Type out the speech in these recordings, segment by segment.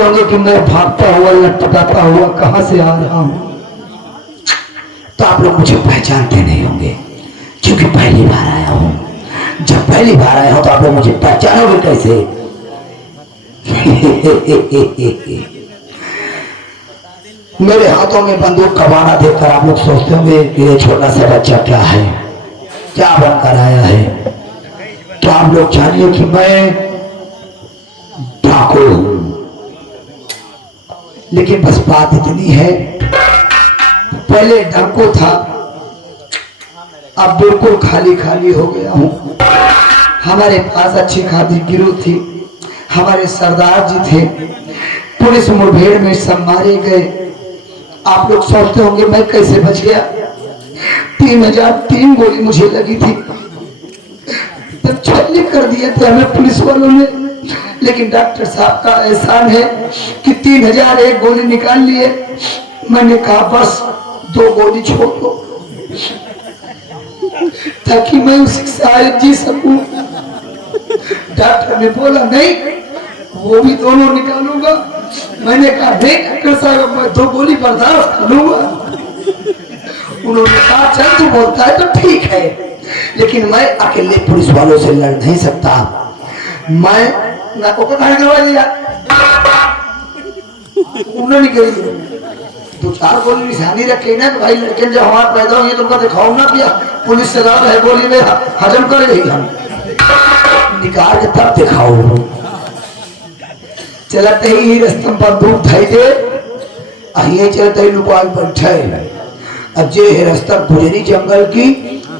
सोचते होंगे कि मैं भागता हुआ लटपटाता हुआ कहां से आ रहा हूं, तो आप लोग मुझे पहचानते नहीं होंगे क्योंकि पहली बार आया हूं। जब पहली बार आया हूं तो आप लोग मुझे पहचानोगे कैसे? मेरे हाथों में बंदूक का बाणा देखकर आप लोग सोचते होंगे कि ये छोटा सा बच्चा क्या है, क्या बनकर आया है। तो आप लोग जानिए कि मैं डाकू हूं। लेकिन बस बात इतनी है, पहले डाकू था, अब बिल्कुल खाली खाली हो गया हूं। हमारे पास अच्छी खासी गिरोह थी, हमारे सरदार जी थे, पुलिस मुठभेड़ में सब मारे गए। आप लोग सोचते होंगे मैं कैसे बच गया। 3003 गोली मुझे लगी थी, तब छलनी कर दिए थे हमें पुलिस वालों ने। लेकिन डॉक्टर साहब का एहसान है कि 3001 गोली निकाल लिए। मैंने कहा बस 2 गोली छोड़ दो ताकि मैं उसके साथ जी सकूं। डॉक्टर ने बोला नहीं, वो भी दोनों निकालूंगा। मैंने कहा नहीं डॉक्टर साहब, मैं 2 गोली बर्दाश्त कर लूंगा। उन्होंने कहा चल तू बोलता है तो ठीक है, लेकिन मैं अकेले पुलिस वालों से लड़ नहीं सकता। मैं को करवा दिया, उन्होंने 2-4 गोली निशानी रखे ना भाई, लड़के जब हमारे पैदा हुए तो उनका दिखाओ ना किया पुलिस से ज्यादा है गोली में हजम कर रही हम निकाल के तब दिखाओ। चलते ही रस्तम बंदूक धाई दे, अहिए चलते ही लुका बैठे। अब जे है रास्ता गुजरी जंगल की,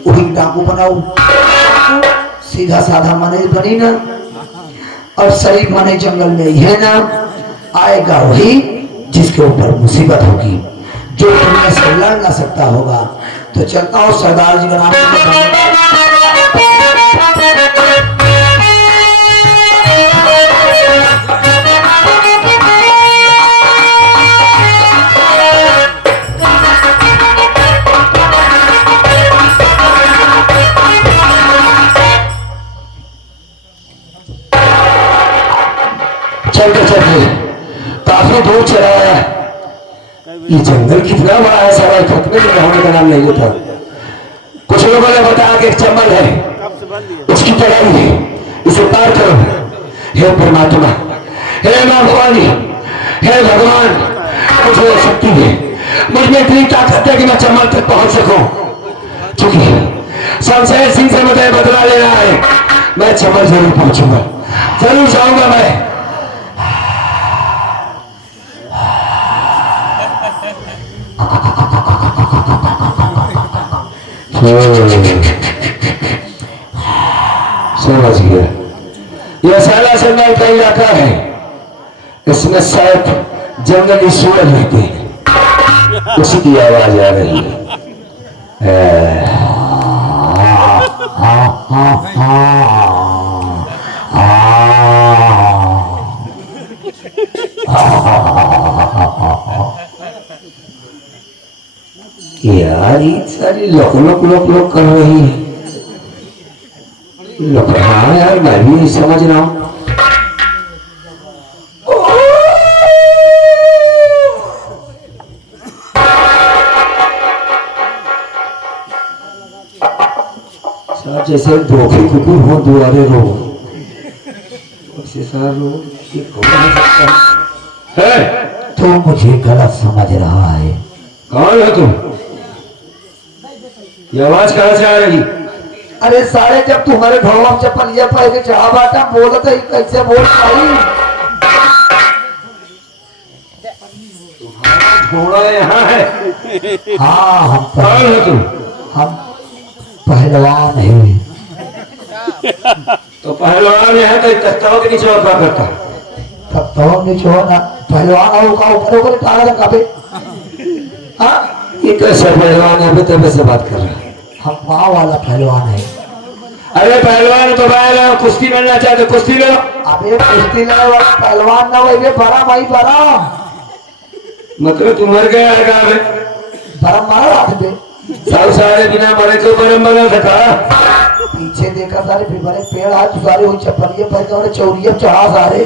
वही डाकू बनाऊ। सीधा साधा माने बनी ना, और शरीफ माने जंगल में है ना। आएगा वही जिसके ऊपर मुसीबत होगी, जो दुनिया से लड़ ना सकता होगा। तो चलता हूँ सरदार जी का नाम। चलते चलते काफी दूर चला आया। ये जंगल कितना बड़ा है, सारा खतरे में होने का नाम नहीं लेता। कुछ लोगों ने बताया कि एक चंबल है, उसकी चढ़ाई इसे पार करो। हे परमात्मा, हे मां भवानी, हे भगवान, मुझे शक्ति दे, मुझमें इतनी ताकत है कि मैं चंबल तक पहुंच सकूं। क्योंकि शमशेर सिंह से मुझे बदला लेना है, मैं चंबल जरूर पहुंचूंगा, जरूर जाऊंगा मैं। समझ गया, यह साला जंगल का इलाका है, इसमें शायद जंगली सूअर रहते हैं, उसी की आवाज आ रही है। यार ये सारी लोक कर रही है। हाँ यार मैं भी नहीं समझ रहा हूं। जैसे धोखे कुकुर हो दुआरे रो, है तो मुझे गलत समझ रहा है। कौन है तुम? ये आवाज कहां से आ रही? अरे सारे जब तुम्हारे ढोलक चप्पलिया पाए के चढ़ा बाटा बोलत है, कैसे बोल पाई? घोड़ा यहाँ है। हाँ हम कौन हो तुम? हम पहलवान है। तो पहलवान है तो तख्ताओं के नीचे और क्या करता? तख्ताओं के नीचे ना पहलवान हो का ऊपर तारा का पे। हाँ ये कैसे पहलवान है? तब से बात कर रहा है। हम गाँव वाला पहलवान है। अरे पहलवान तो भाई कुश्ती लड़ना चाहते कुश्ती लो। अबे कुश्ती लड़ने वाला पहलवान ना वही बड़ा माई बड़ा। मतलब तुम मर गया है कहाँ पे? बरम मारा हाथ पे। साल सारे बिना मरे तो बरम बना था। पीछे देखा सारे बड़े पेड़ आज सारे वो चप्पलिए पैर चौरिया चढ़ा सारे।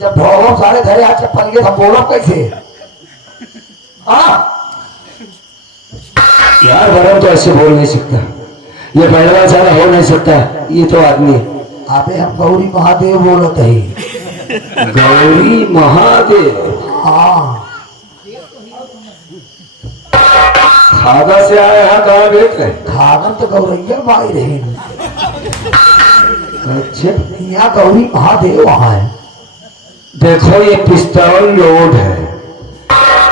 जब भोगो सारे धरे आज चप्पल के हम बोलो कैसे? हाँ यार वरुण तो ऐसे बोल नहीं सकता, ये पहलवान सारा हो नहीं सकता, ये तो आदमी। अबे हम गौरी महादेव बोलते हैं। गौरी महादेव? हाँ। खागा से आया है, कहाँ बेच रहे? खागन तो गौरैया माई रहे। अच्छा यहाँ गौरी महादेव वहाँ है। देखो ये पिस्तौल लोड है,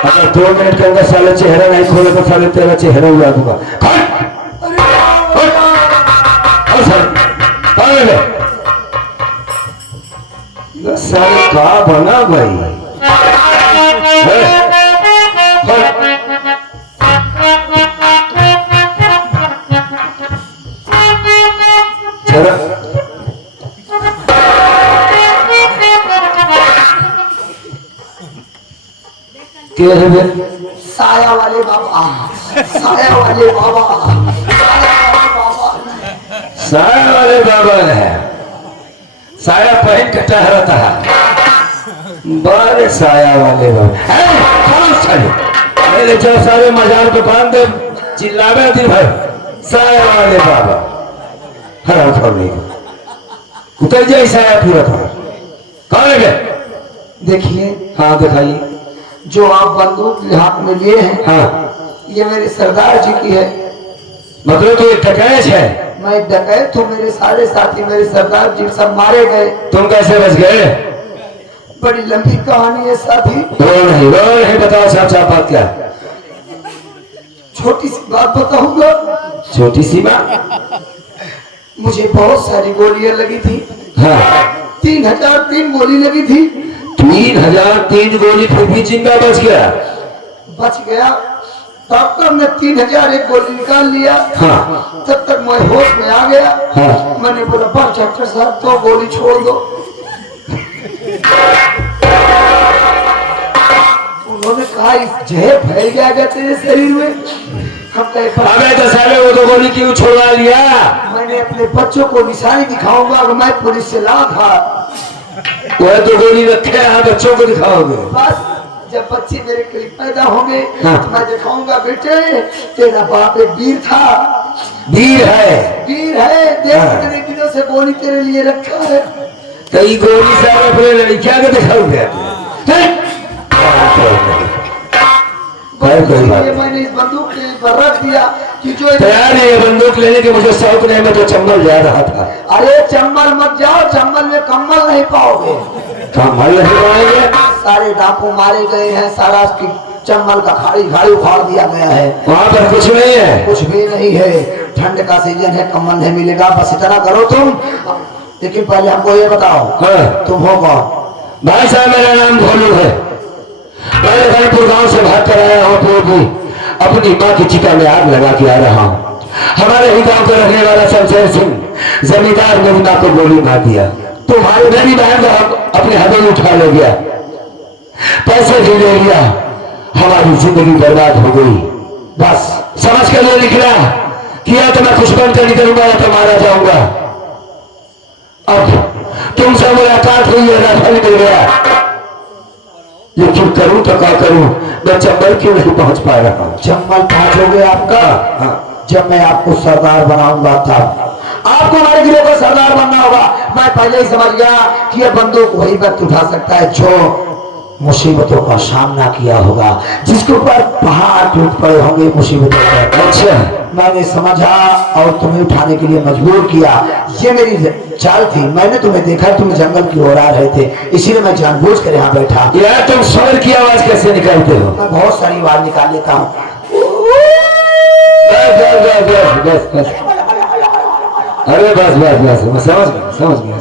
अगर 2 मिनट के अंदर साले चेहरा नहीं खोले तो साले तेरा चेहरा उड़ा दूंगा। साले का बना भाई? साया वाले बाबा, साया वाले बाबा, साया वाले बाबा है। साया पहन के टहरता है। बारे साया वाले बाबा मेरे जो सारे मजार पे बांध चिल्लावे दिन भर साया वाले बाबा। हरा खोलने उतर जाए साया पूरा था। कौन है? देखिए। हाँ दिखाइए। जो आप बंदूक हाथ में लिए हैं, हाँ, ये मेरे सरदार जी की है। मतलब तो एक डकैत है? मैं डकैत हूँ, मेरे सारे साथी मेरे सरदार जी सब मारे गए। तुम कैसे बच गए? बड़ी लंबी कहानी है साथी। रो नहीं बताओ साहब साहब बात क्या? छोटी सी बात बताऊंगा। छोटी सी बात? मुझे बहुत सारी गोलियां लगी थी। हाँ। 3003 गोली लगी थी। 3003 गोली फिर भी जिंदा बच गया? बच गया। डॉक्टर ने 3001 गोली निकाल लिया। हाँ। तब तक मैं होश में आ गया। हाँ। मैंने बोला बस डॉक्टर साहब 2 गोली छोड़ दो। उन्होंने कहा जहर फैल गया तेरे शरीर में। हम अबे तो साले वो 2 गोली क्यों छोड़ा लिया? मैंने अपने बच्चों को निशानी दिखाऊंगा अगर मैं पुलिस से ला था। वह 2 गोली रखे हैं, बच्चों को दिखाओगे? बस जब बच्चे मेरे करीब पैदा होंगे, हाँ, तो मैं दिखाऊंगा बेटे तेरा बाप एक वीर था। वीर है? वीर है। देख कितने दिनों से गोली तेरे लिए रखा है। तो ये गोली सारे अपने लड़कियां को दिखाओगे? मैंने इस बंदूक के पर रख दिया कि जो तैयार है। ये बंदूक लेने के मुझे शौक नहीं, मैं तो चंबल जा रहा था। अरे चंबल मत जाओ, चंबल में कम्बल नहीं पाओगे। कम्बल नहीं पाएंगे? सारे डाकू मारे गए हैं, सारा चंबल का खाड़ी उखाड़ दिया गया है। वहाँ पर कुछ नहीं है? कुछ भी नहीं है। ठंड का सीजन है, कम्बल नहीं मिलेगा। बस इतना करो तुम। लेकिन पहले हमको ये बताओ, हाँ, तुम हो कौन? भाई साहब मेरा नाम भोलू है। मैंने धनपुर गांव से भाग कर आया हूँ, अपनी माँ की चिता में आग लगा के आ रहा हूँ। हमारे ही गांव का रहने वाला शमशेर सिंह जमींदार मेरी माँ को गोली मार दिया। तुम्हारी मेरी बहन को अपने हथेली उठा ले गया, पैसे भी ले लिया, हमारी जिंदगी बर्बाद हो गई। बस समझ कर ले निकला कि या तो मैं खुश बनकर निकलूंगा या तो मारा जाऊंगा। अब तुमसे मुलाकात हुई है, राफा निकल गया, लेकिन करूं तो क्या करूं? मैं चंबल क्यों नहीं पहुंच पा रहा हूं? चंबल पहुंचोगे आपका? हाँ। जब मैं आपको सरदार बनाऊंगा तब आपको हमारे गिरोह का सरदार बनना होगा। मैं पहले ही समझ गया कि यह बंदूक वही वक्त उठा सकता है जो मुसीबतों का सामना किया होगा, जिसके ऊपर पहाड़ टूट पड़े होंगे मुसीबतों का। अच्छा, मैंने समझा और तुम्हें उठाने के लिए मजबूर किया। ये मेरी चाल थी। मैंने तुम्हें देखा, तुम जंगल की ओर आ रहे थे, इसीलिए मैं जानबूझकर यहाँ बैठा। यार तुम स्वर की आवाज कैसे निकालते हो? मैं बहुत सारी आवाज निकाल लेता हूँ। अरे बस बस बस, मैं समझ गया।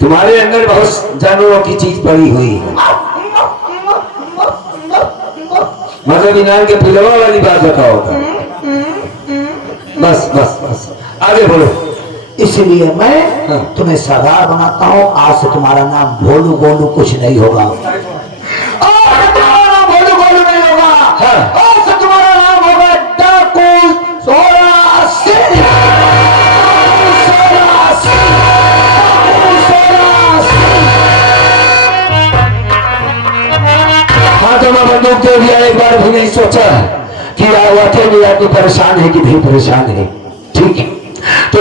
तुम्हारे अंदर बहुत जानवरों की चीज पड़ी हुई है। मतलब इनाम के पिलवा वाली बात बताओ। बस बस बस आगे बोलो। इसलिए मैं तुम्हें सरदार बनाता हूँ। आज से तुम्हारा नाम भोलू गोलू कुछ नहीं होगा। भोलू गोलू नहीं होगा। आज से तुम्हारा नाम होगा डाकू सोरा सिंह। हाथों में बंदूक दे दिया, एक बार भी नहीं सोचा कि वाकई में आदमी परेशान है कि नहीं परेशान है। ठीक है, तो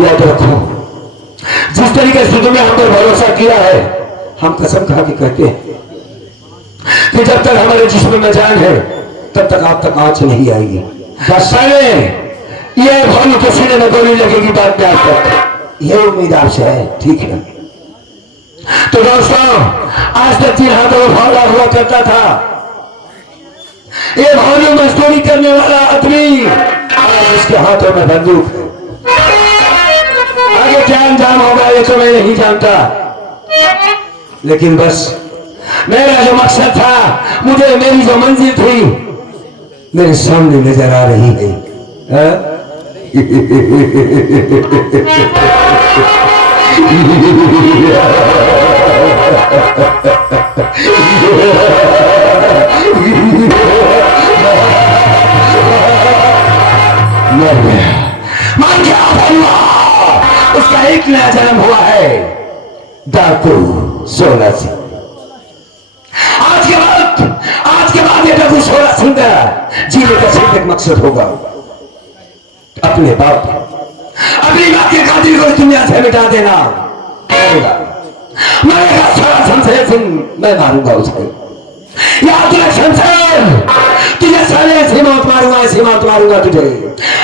याद रखो, जिस तरीके से तुमने हम पर भरोसा किया है, हम कसम खा के कहते हैं कि जब तक हमारे जिस्म में जान है तब तक आप तक आंच नहीं आएगी। बस ये भालू के सीने में गोली लगेगी बात में आज तक, ये उम्मीद आपसे है। ठीक है, तो दोस्तों, आज तक 3 हाथों में फावड़ा हुआ करता था, ये भालू मजदूरी करने वाला आदमी, आज उसके हाथों में बंदूक है। आगे क्या अंजाम होगा ये तो मैं नहीं जानता, लेकिन बस मेरा जो मकसद था, मुझे मेरी जो मंजिल थी, मेरे सामने नजर आ रही है। मान क्या उसका एक नया जन्म हुआ है, डाकू 16 सिंह। आज के बाद ये डाकू 16 सिंह का जीने का सिर्फ एक मकसद होगा, अपने बाप अपनी बाप के कातिल को दुनिया से मिटा देना। मरेगा 16 शमशेर सिंह, मैं मारूंगा उसे। याद रख शमशेर, तुझे साले ऐसी मौत मारूंगा, ऐसी मौत मारूंगा तुझे,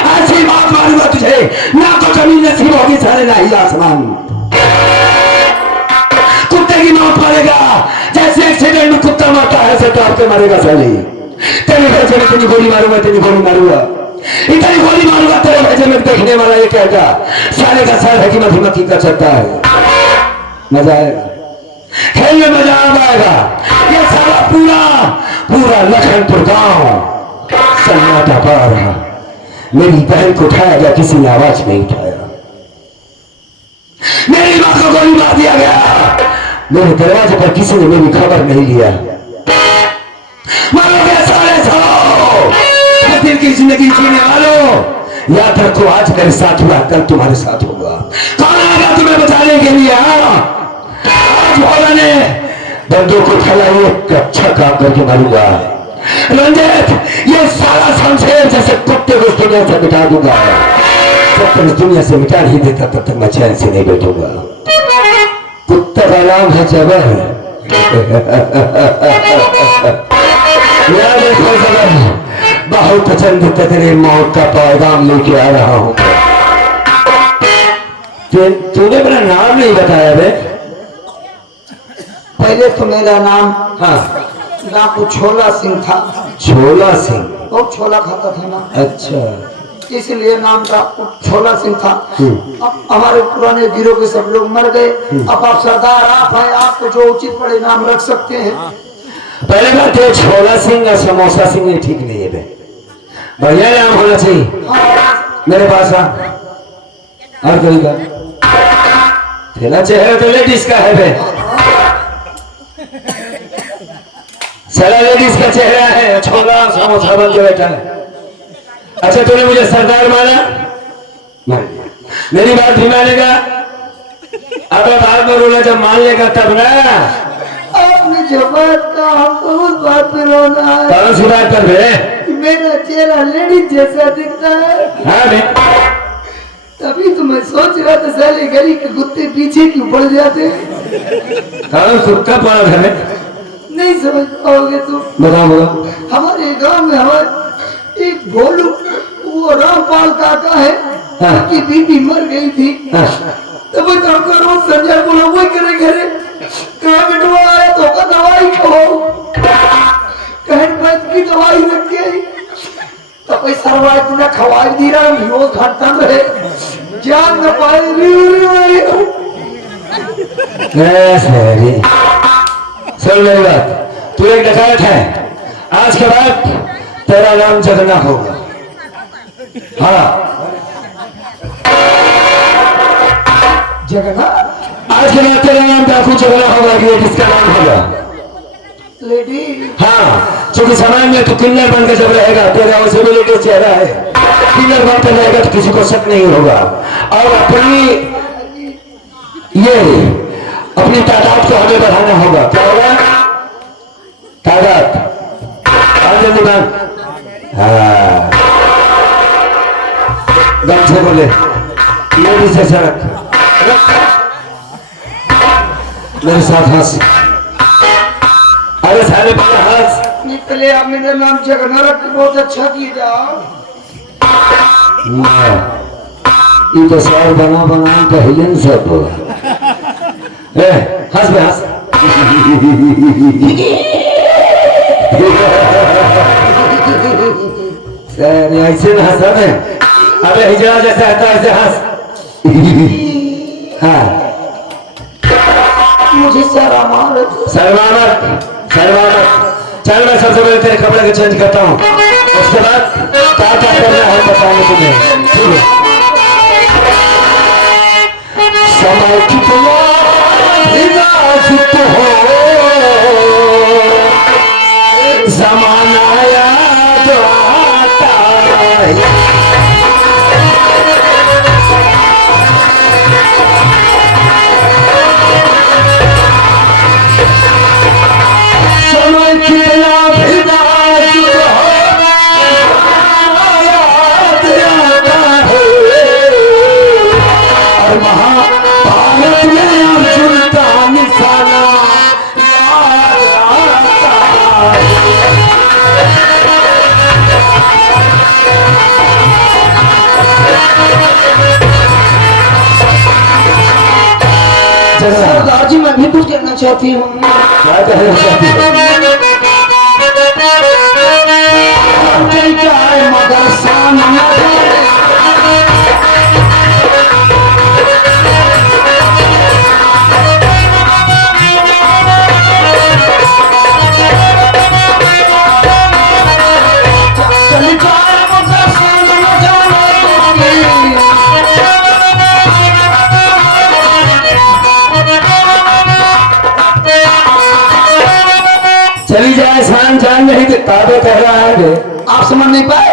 ऐसी मौत मारूंगा तुझे, ना तो जमीन नसीब होगी साले, ना ही आसमान। कुत्ते की मौत मारेगा, जैसे एक्सीडेंट में कुत्ता मरता है ऐसे टॉप के मरेगा साले। तेरे भेजे में तेरी गोली मारूंगा, तेरी गोली मारूंगा, इतनी गोली मारूंगा तेरे भेजे में। देखने वाला ये कहेगा साले का सर है कि मधुमक्खी का चलता है। मजा आएगा, खेलने में मजा आएगा। ये सारा पूरा लखनपुर गांव सन्नाटा पा रहा। मेरी बहन को उठाया गया, किसी ने आवाज नहीं उठाया। मेरी मां को गोली मार दिया गया, मेरे दरवाजे पर किसी ने मेरी खबर नहीं लिया। मारोगे साले सो, दिल की जिंदगी जीने वालों, याद रखो आज मेरे साथ हुआ, कल तुम्हारे साथ होगा। कौन आएगा तुम्हें बचाने के लिए? आज भोला ने बंदूक उठाया, एक अच्छा काम करके मारूंगा। रंजित, ये सारा शमशेर जैसे कुत्ते को दुनिया से मिटा दूंगा। जब तक इस दुनिया से मिटा नहीं देता तब तक मैं चैन से नहीं बैठूंगा। कुत्ता का नाम है जबर। याद रखो जबर, बहुत चंद तेरे मौत का पैगाम लेके आ रहा हूं। तूने मेरा नाम नहीं बताया बे? पहले तो मेरा नाम हाँ, छोला सिंह था। छोला सिंह? बहुत छोला खाता था ना, अच्छा, इसलिए नाम छोला सिंह था। अब हमारे पुराने वीरों के सब लोग मर गए, अब आप सरदार आप हैं, आपको जो उचित पड़े नाम रख सकते हैं। पहले बात है छोला सिंह और समोसा सिंह ये ठीक नहीं है बे, बढ़िया नाम होना चाहिए। मेरे पास आ, और कोई बात? तेरा चेहरा तो लेडीज का है बे, सारा लेडीज का चेहरा है, छोला समोसा बन के बैठा है। अच्छा, तूने मुझे सरदार माना? मेरी बात भी मानेगा? अब बात में रोना जब मान लेगा तब ना। आपने जो बात कहा हमको उस बात पे रोना है। कौन सी बात कर रहे? मेरा चेहरा लेडीज जैसा दिखता है। हाँ बे, तभी तो मैं सोच रहा था साले गली के कुत्ते पीछे क्यों पड़ जाते। कौन कुत्ता पड़ा घर में? नहीं समझ पाओगे तुम। बताओ। हमारे गांव में हमारे एक भोलू, वो रामपाल काका है, उनकी बीबी मर गई थी। तो वो हमको रोज संजय बोलो वही करे घरे, कहा बेटवा आया तो का दवाई खाओ, कहन की दवाई रख के आई तो कोई सरवाई बिना खवाई दी रहा, रोज घंटा रहे जान न पाए। सुन मेरी बात, तू एक डकैत है, आज के बाद तेरा नाम जगना होगा। हाँ, जगना? आज के बाद तेरा नाम डाकू जगना होगा। ये किसका नाम होगा? लेडी। हाँ, क्योंकि समाज में तू किन्नर बन के जब रहेगा, तेरा वैसे भी लेडी चेहरा है, किन्नर बनते रहेगा तो किसी को शक नहीं होगा। और अपनी तादाद को हमें बढ़ाना होगा। क्या होगा? तादाद जल्दी बांध। हाँ गमछे बोले ये भी से सड़क मेरे साथ हंस। अरे सारे पहले हंस। पहले आप मेरा नाम जगन्नाथ रख के बहुत अच्छा किए जाओ। ये तो सर बना बना पहले न सब हंस बे हंस। सर ऐसे न हंसा में अबे हिजड़ा जैसे हंसता ऐसे हंस। हाँ मुझे शर्मानत चल मैं सबसे पहले तेरे कपड़े को चेंज करता हूँ उसके बाद क्या क्या करना है बताएंगे तुम्हें ठीक है। समय कितना विनाशित हो ज़माना याद आता है। समय कितना विनाशित हो याद आता है। और महाभारत में अर्जुन का निशाना याद आता है। सरदार जी मैं भी कुछ कहना चाहती हूँ। क्या कहना चाहती हो? मगर सामने चली जाए शान जान नहीं तो ताबे कह रहा है आप समझ नहीं पाए।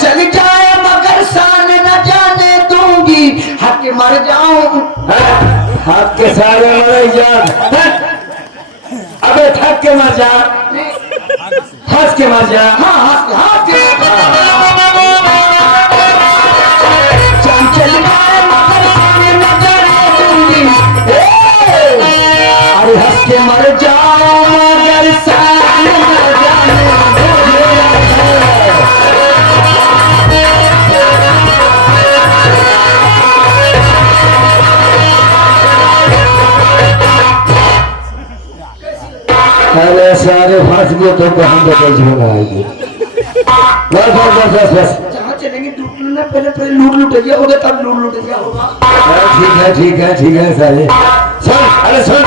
चली जाए मगर शान न जाने दूंगी हक के मर जाऊं। हाथ के सारे मर जा। अबे थक के मर जा हंस के मर जा। हाँ हाथ के चली जाए मगर शान न जाने दूंगी। अरे हंस के मर जाओ मगर शान न जाने अरे सारे फंस गए तो हम बदल जीवन आएंगे। बस जहाँ चलेंगे लूटना पहले लूटिया होगा तब लूटिया होगा। ठीक है सारे सुन। अरे सुन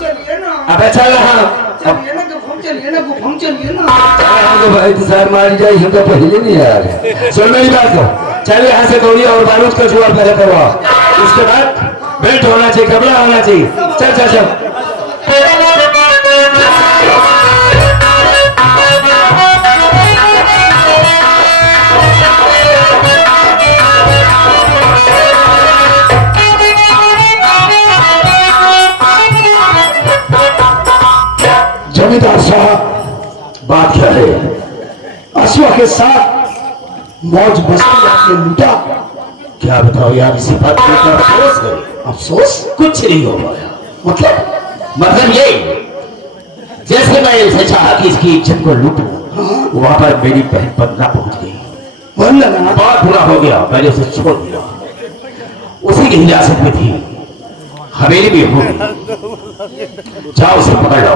चलिए ना अबे चल रहा गुफम चलिए ना। तो भाई तो सर मारी जाए हम तो पहले नहीं आ रहे। सुन मेरी बात को चल यहाँ से गोली और बारूद का जुआ पहले करवाओ उसके बाद बेल्ट होना चाहिए कपड़ा होना चाहिए। चल जमींदार साहब बात क्या है? अश्वा के साथ मौज मस्ती आपने लूटा। क्या बताओ यार इसी बात को लेकर अफसोस है। अफसोस कुछ नहीं हो पाया। मतलब ये जैसे मैं इसे चाहा कि इसकी इज्जत को लूटूं वहां पर मेरी बहन पन्ना पहुंच गई। बहुत बुरा हो गया मैंने उसे छोड़ दिया। उसी की हिरासत में थी हवेली भी होगी। जाओ उसे पकड़ लो।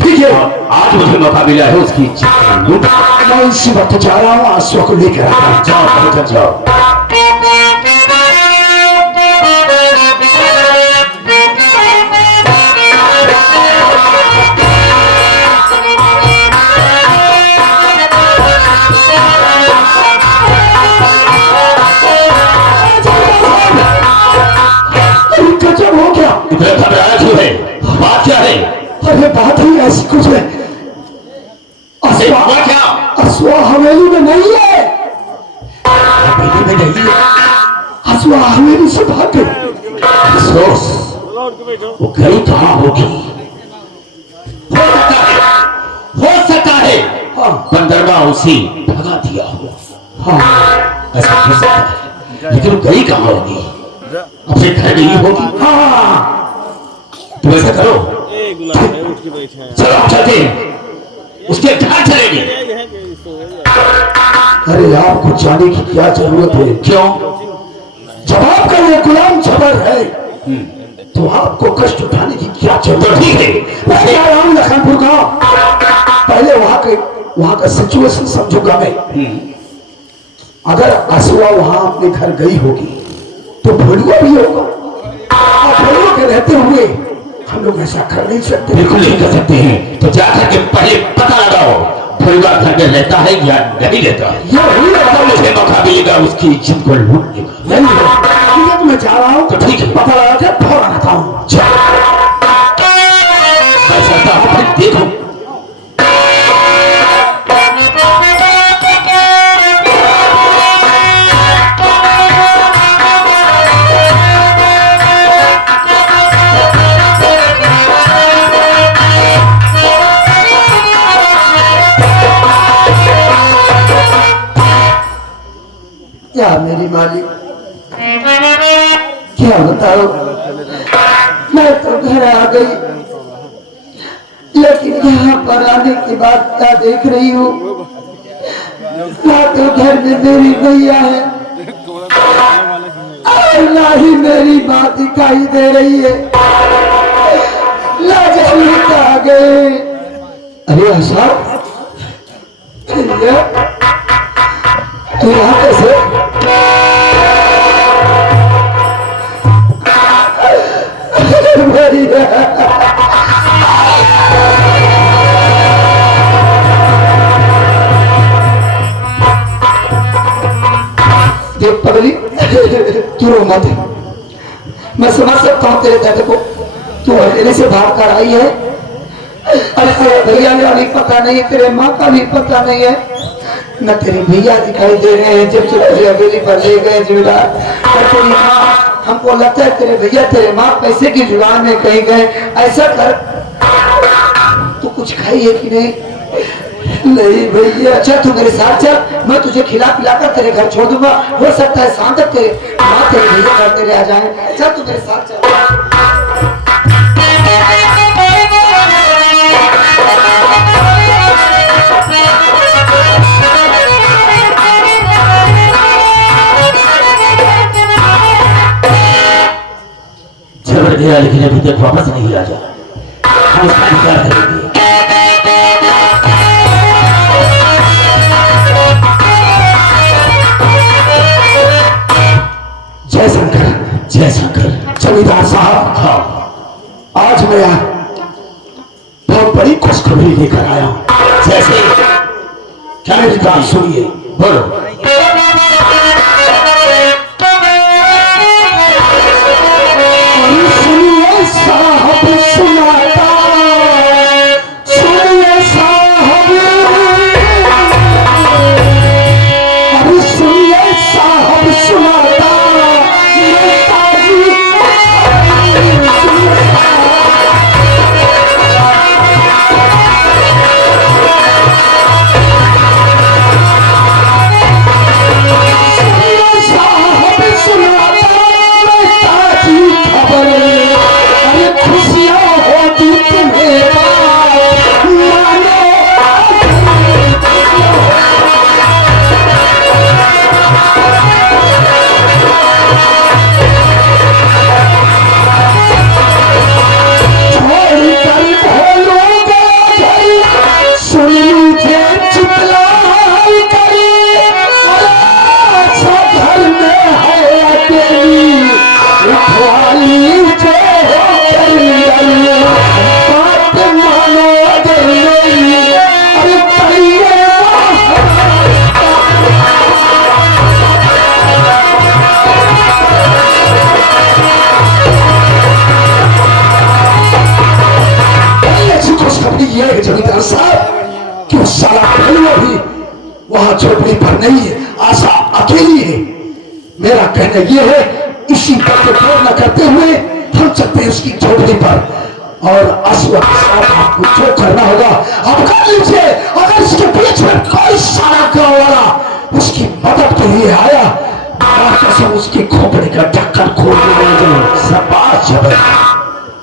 ठीक है आज मुझे मौका मिला है उसकी इज्जत लूट। मैं इसी वक्त जा रहा हूँ आंसू को लेकर जाओ पहुंच जाओ। हो गया इतने घबराहट क्यों है? बात क्या है? अरे बात ही ऐसी कुछ है। अश्वा हवेली में नहीं है। हवेली में नहीं है। अश्वा हवेली से भाग गई। अफसोस वो गई कहाँ होगी? हो सकता है हाँ बंदरवा उसे भगा दिया हो। हाँ ऐसा हो सकता है, लेकिन वो गई कहाँ होगी? अपने घर गई होगी। हाँ तुम ऐसा करो, ए गुलाब है, उठ के बैठे हैं। चलो हम चलते हैं, उसके घर चलेंगे। ये है कि इसको है। अरे आपको जाने की क्या जरूरत है? क्यों? जवाब का ये गुलाम जबर है, तो आपको कष्ट उठाने की क्या जरूरत तो ठीक है, मैं जा रहा हूँ लखनपुर का। पहले वहां का सिचुएशन समझूंगा मैं। अगर आसुआ वहां अपने घर गई होगी तो भोलुआ भी होगा, और भोलुआ के रहते हुए हम लोग ऐसा कर नहीं सकते। बिल्कुल नहीं कर सकते हैं। तो जाकर के पहले पता लगाओ भोलुआ घर में रहता है या नहीं रहता है। ये वही रहता है। मुझे मौका मिलेगा उसकी इज्जत को लूटने का। नहीं है, ठीक है तो मैं जा रहा हूँ। तो ठीक है, पता लगा के फौरन आता हूँ। चलो मैं चलता हूँ, फिर देखो। क्या मेरी मालिक, क्या बताओ, मैं तो घर आ गई, लेकिन यहाँ पर आने के बाद क्या देख रही हूँ, ना तो घर में मेरी भैया है और ना ही मेरी माँ दिखाई दे रही है। लाजमी आ गए। अरे ऐसा तू यहाँ कैसे? मेरी देख पगली, तू रो मत। मैं समझ सकता हूँ तेरे दर्द को। तू अकेले से भाग कर आई है, अरे तेरे भैया का भी पता नहीं है, तेरे माँ का भी पता नहीं है, न तेरे भैया दिखाई दे रहे हैं जब तुझे हवेली पर ले गए झूला। और तेरी माँ, हमको लगता है तेरे भैया तेरे माँ पैसे की जुगाड़ में कहीं गए। ऐसा कर, तू कुछ खाई है कि नहीं? नहीं भैया। अच्छा तू मेरे साथ चल, मैं तुझे खिला पिला कर तेरे घर छोड़ दूंगा। हो सकता है शाम तक तेरे माँ तेरे भैया घर तेरे आ जाए। चल तू मेरे साथ चल। झगड़ गया लेकिन अभी तक वापस नहीं आ जा। हम उसका इंतजार करेंगे। जय शंकर। जय शंकर। जमींदार साहब, हाँ आज मैं बहुत बड़ी खुशखबरी लेकर आया हूँ। जैसे क्या मेरी बात सुनिए। बोलो। सुनिए साहब सुनाता, सुनिए साहब, अरे सुनिए साहब सुनाता, नेताजी सुनिए साहब सुनाता, नेताजी खबर, अरे खुशियाँ होती तुम्हें मानो। छोड़कर भोलोगा घर, सुन लीजिए चितलाई करी, अच्छा घर में है अकेली, उठवा लीजिए बात मानो अगर मेरी, अरे कहिए अच्छी खुशखबरी ये है जमींदार साहब कि उस साला भैया भी वहां झोपड़ी पर नहीं है, आशा अकेली है। मेरा कहना ये है, इसी बात को पूर्ण करते हुए हम चलते हैं उसकी झोपड़ी पर और अश्व के साथ आपको जो करना होगा आप कर लीजिए। अगर इसके बीच में कोई सारा गाँव वाला उसकी मदद के लिए आया, कसम उसकी खोपड़ी का ढक्कन खोल देना। शाबाश जबर,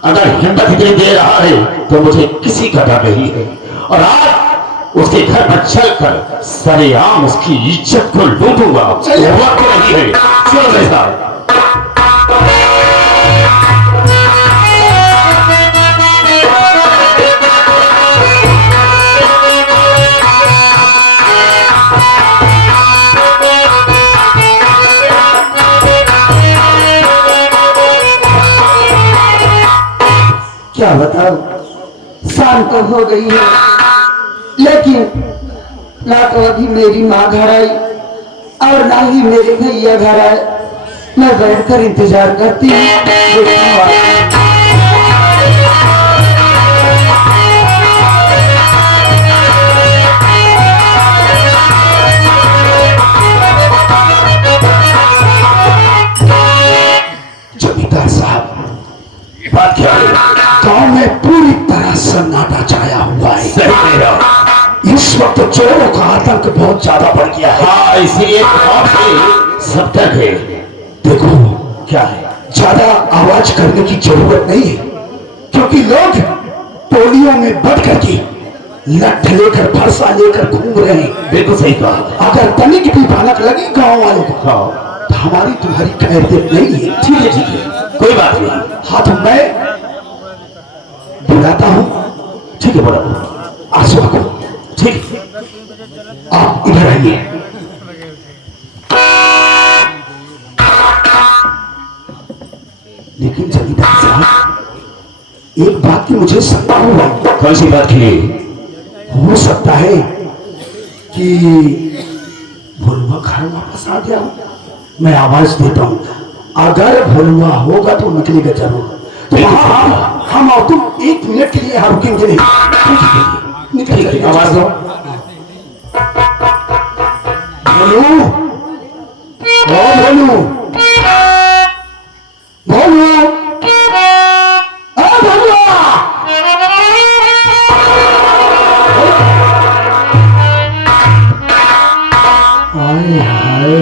अगर हिम्मत इतनी दे रहा है तो मुझे किसी का डर नहीं है। और आज उसके घर पर चलकर सरेआम उसकी इज्जत को लूटूंगा। वक्त नहीं है, चलो मेरे साथ। क्या बताओ, शाम तो हो गई है, लेकिन ना तो अभी मेरी माँ घर आई और ना ही मेरे भैया घर आए। मैं बैठकर इंतजार करती हूँ। जमींदार साहब, बात क्या है? गांव में पूरी तरह सन्नाटा छाया हुआ है। सही कह रहा हूं। इस वक्त चोरों का आतंक बहुत ज्यादा बढ़ गया है। हाँ, इसीलिए सब तक है। देखो क्या है, ज्यादा आवाज करने की जरूरत नहीं है, क्योंकि लोग टोलियों में बढ़ करके लठ लेकर फरसा लेकर घूम रहे हैं। बिल्कुल सही कहा। अगर तनिक भी भनक लगी गांव वालों को, तो हमारी तुम्हारी खैरियत नहीं है। ठीक है, ठीक है, कोई बात नहीं। हाँ, तो मैं बुलाता हूँ। ठीक है, बोला आसवा को। ठीक, आप इधर आइए। लेकिन जमींदार साहब, एक बात की मुझे शंका हुआ। कौन सी बात की? हो सकता है कि भोलुआ घर वापस आ गया। मैं आवाज देता हूँ, अगर भोलुआ होगा तो निकलेगा जरूर। तो हम और तुम 1 मिनट के लिए यहाँ रुकेंगे नहीं। निकलेगा, आवाज दो। भोलू, ओ भोलू, भोलू, भोलुआ। हाय हाय,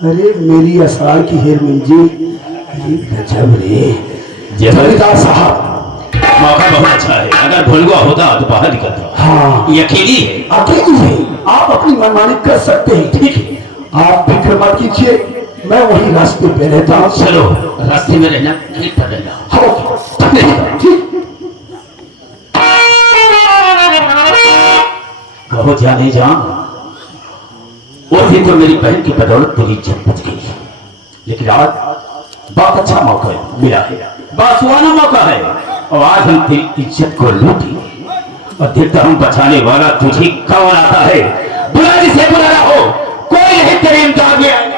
अरे मेरी असार की हेर मंजी, गजब रे। जमींदार साहब, मौका बहुत अच्छा है। अगर भोलुआ होता तो बाहर निकलता। हाँ, ये अकेली है। अकेली है, आप अपनी मनमानी कर सकते हैं। ठीक है, आप फिक्र मत कीजिए, मैं वही रास्ते पे रहता हूँ। चलो, रास्ते में रहना, क्लिक पर रहना। हाँ, ठीक। कहो जा नहीं जा, वो भी तो मेरी बहन की बदौलत तेरी इज्जत बच गई है। लेकिन आज बहुत अच्छा मौका मिला है, बहुत सुहाना मौका है, और आज हम तेरी इज्जत को लूटेंगे। और देखता हूं बचाने वाला तुझे कौन आता है। बुला जिसे बुलाना हो, कोई नहीं तेरे इम्तिहान में आएगा।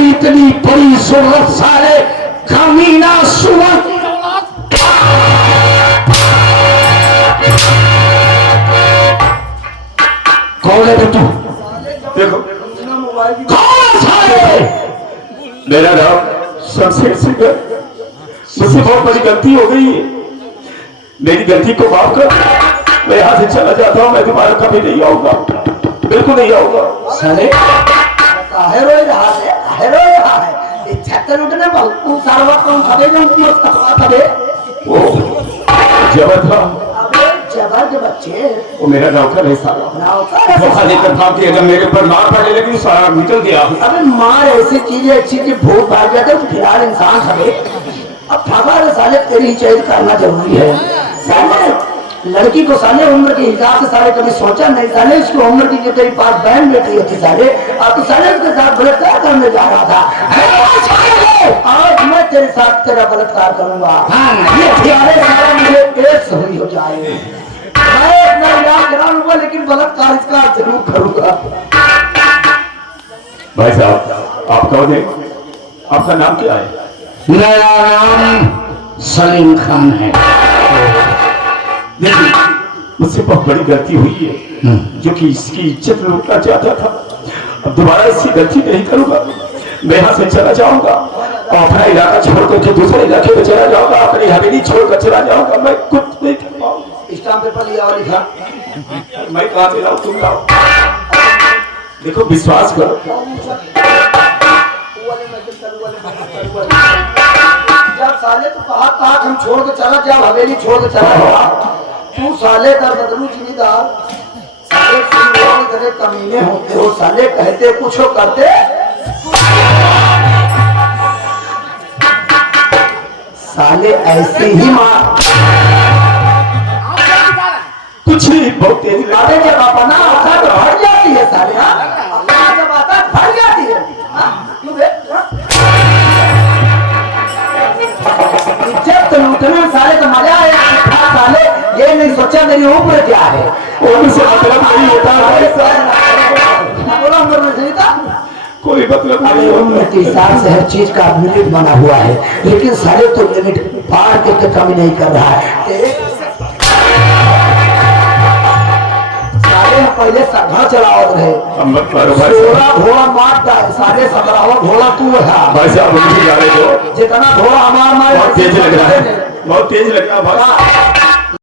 इतनी बड़ी जरूरत, सारे कमीना सूरत। कौन है तू? देखो कौन सारे? मेरा नाम शमशेर सिंह है। मुझसे बहुत बड़ी गलती हो गई है, मेरी गलती को माफ कर। मैं यहाँ से चला जाता हूँ, मैं दोबारा कभी नहीं आऊंगा, बिल्कुल नहीं आऊंगा। साले काहे रोई रहा है? काहे रोई रहा है? इच्छा कर उठने बहुत तू सारा कौन खबे जो मत कहा खबे। वो जबर था। अबे जबर के बच्चे, वो मेरा नौकर है साला। नौकर धोखा देकर भाग गया, जब मेरे पर मार पड़ने लगी सारा निकल गया। अबे मार ऐसी चीज है अच्छी कि भूत भाग जाते तो फिलहाल इंसान खबे। अब ठाकुर रे साले तेरी चेत करना जरूरी है साले। लड़की को साले उम्र के हिसाब से साले कभी सोचा नहीं साले, इसको उम्र की जो तेरी पास बहन बेटी होती साले, अब तो साले उसके साथ बलात्कार करने जा रहा था। आज मैं तेरे साथ तेरा बलात्कार करूंगा। ये प्यारे साले मुझे एक सही हो जाए, मैं अपना इलाज करा लूंगा लेकिन बलात्कार इसका जरूर करूंगा। भाई साहब आप कौन है? आपका नाम क्या है? मेरा नाम सलीम खान है। देखिए मुझसे बहुत बड़ी गलती हुई है जो कि इसकी इज्जत लूटना चाहता था। अब दोबारा इसकी गलती नहीं करूंगा। मैं यहाँ से चला जाऊंगा और अपना इलाका छोड़ करके दूसरे इलाके में चला जाऊंगा, अपनी हवेली छोड़कर चला जाऊंगा। मैं कुछ नहीं कर पाऊंगा। स्टाम्प पेपर लिया और लिखा। मैं कहाँ से लाऊं? तुम लाओ। देखो विश्वास करो, जब साले तो कहा हम छोड़ के चला, जब हवेली छोड़ के चला गया, तू साले का बदलू जिम्मेदार साले तेरे कमीने होते हो साले, कहते कुछ हो करते साले ऐसे ही मार कुछ नहीं, बहुत तेज अरे जब अपना आता तो भर जाती है साले। अपना जब आता भर जाती है। क्यों बे? इज्जत लूटना साले तो मजा आया साले, ये नहीं सोचा मेरी उम्र क्या है। उनसे मतलब नहीं होता है। बोला उम्र में सही था, कोई मतलब अरे नहीं उम्र के हिसाब से हर चीज का लिमिट बना हुआ है, लेकिन साले तो लिमिट पार करके कमी नहीं कर रहा है। साले पहले घर चलावत रहे, घोड़ा घोड़ा मारता है साले, सतरावा घोड़ा तू है। भाई साहब मुझे जा रहे हो, जितना घोड़ा हमारा बहुत तेज लग रहा है, बहुत तेज लग रहा है।